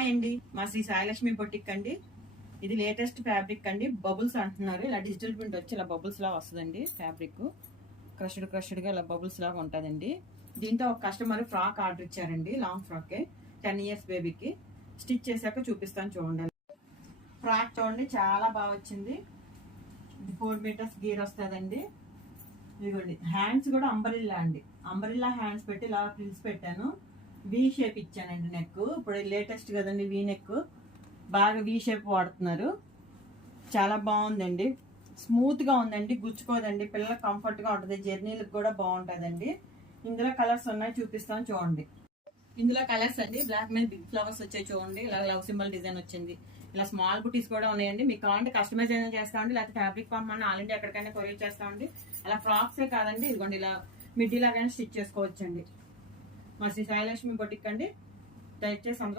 Hi అండి, మా Shri Sai Lakshmi boutique అండి. ఇది లేటెస్ట్ ఫ్యాబ్రిక్ అండి. బబుల్స్ అంటున్నారు. ఇలా డిజిటల్ ప్రింట్ వచ్చి ఇలా బబుల్స్ లా వస్తుందండి. ఫ్యాబ్రిక్ క్రష్డ్ గా ఇలా బబుల్స్ లాగా ఉంటుందండి. దీంతో ఒక కస్టమర్ ఫ్రాక్ ఆర్డర్ ఇచ్చారండి. లాంగ్ ఫ్రాక్ 10 years బేబీకి. స్టిచ్ చేశాక చూపిస్తాను చూడండి. ఫ్రాక్ చూడండి, చాలా బాగా వచ్చింది. 4 meters గీర్ వస్తుందండి. ఇదిగోండి, హ్యాండ్స్ కూడా అంబరిల్లా అండి. అంబరిల్లా హ్యాండ్స్ పెట్టి ఇలా ఫ్రిల్స్ పెట్టాను. వి షేప్ ఇచ్చానండి నెక్. ఇప్పుడు లేటెస్ట్ కదండి వి నెక్, బాగా వి షేప్ వాడుతున్నారు. చాలా బాగుందండి, స్మూత్ గా ఉందండి, గుచ్చుకోదండి. పిల్లలకు కంఫర్ట్ గా ఉంటుంది, జర్నీలకు కూడా బాగుంటుందండి. ఇందులో కలర్స్ ఉన్నాయి, చూపిస్తాను చూడండి. ఇందులో కలర్స్ అండి, బ్లాక్ మీద బిగ్ ఫ్లవర్స్ వచ్చాయి చూడండి. ఇలా లవ్ సింబల్ డిజైన్ వచ్చింది. ఇలా స్మాల్ బుటీస్ కూడా ఉన్నాయండి. మీకు కావాలంటే కస్టమైజ్ అయినా చేస్తామండి, లేకపోతే ఫ్యాబ్రిక్ పంపమని ఆల్ ఇండియా ఎక్కడికైనా కొరియర్ చేస్తామండి. అలా ఫ్రాక్సే కాదండి, ఇదిగోండి ఇలా మిడ్డీ లాగానే స్టిచ్ చేసుకోవచ్చండి. మా శ్రీ సాయిలక్ష్మి బొటిక్ అండి. దయచేసి